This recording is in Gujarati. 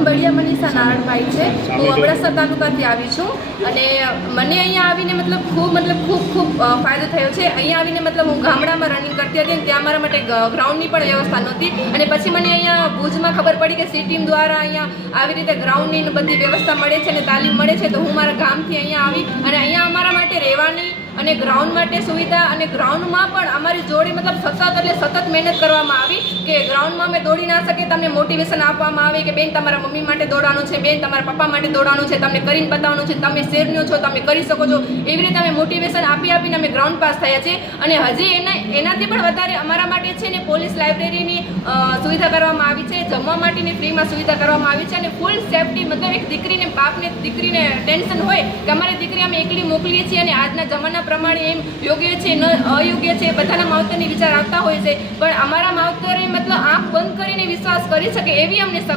નામ બળિયા મનીષા નારાયણભાઈ છે। હું અબડાસા તાલુકાથી આવી છું અને મને અહીંયા આવીને ખૂબ ફાયદો થયો છે। અહીંયા આવીને હું ગામડામાં રનિંગ કરતી હતી અને ત્યાં મારા માટે ગ્રાઉન્ડની પણ વ્યવસ્થા નહોતી અને પછી મને અહીંયા ભુજમાં ખબર પડી કે સી ટીમ દ્વારા અહીંયા આવી રીતે ગ્રાઉન્ડની બધી વ્યવસ્થા મળે છે અને તાલીમ મળે છે। તો હું મારા ગામથી અહીંયા આવી અને અહીંયા અમારા માટે રહેવાની અને ગ્રાઉન્ડ માટે સુવિધા અને ગ્રાઉન્ડમાં પણ અમારી જોડે સતત મહેનત કરવામાં આવી કે ગ્રાઉન્ડમાં અમે દોડી ના શકીએ તમને મોટિવેશન આપવામાં આવે કે બેન તમારા મમ્મી માટે દોડવાનું છે, બેન તમારા પપ્પા માટે દોડવાનું છે, તમને કરીને બતાવવાનું છે, તમે શેરનો છો, તમે કરી શકો છો। એવી રીતે અમે મોટિવેશન આપીને અમે ગ્રાઉન્ડ પાસ થયા છે અને હજી એનાથી પણ વધારે અમારા માટે છે ને પોલીસ લાઇબ્રેરીની સુવિધા કરવામાં આવી છે, જમવા માટેની ફ્રીમાં સુવિધા કરવામાં આવી છે અને ફૂલ સેફટી એક દીકરીને બાપને દીકરીને ટેન્શન હોય કે અમારી દીકરી અમે એકલી મોકલીએ છીએ અને આજના જમાના પ્રમાણે એમ યોગ્ય છે ન અયોગ્ય છે બધાના માવતરની વિચાર આવતા હોય છે, પણ અમારા માવતરે આંખ બંધ કરીને વિશ્વાસ કરી શકે એવી અમને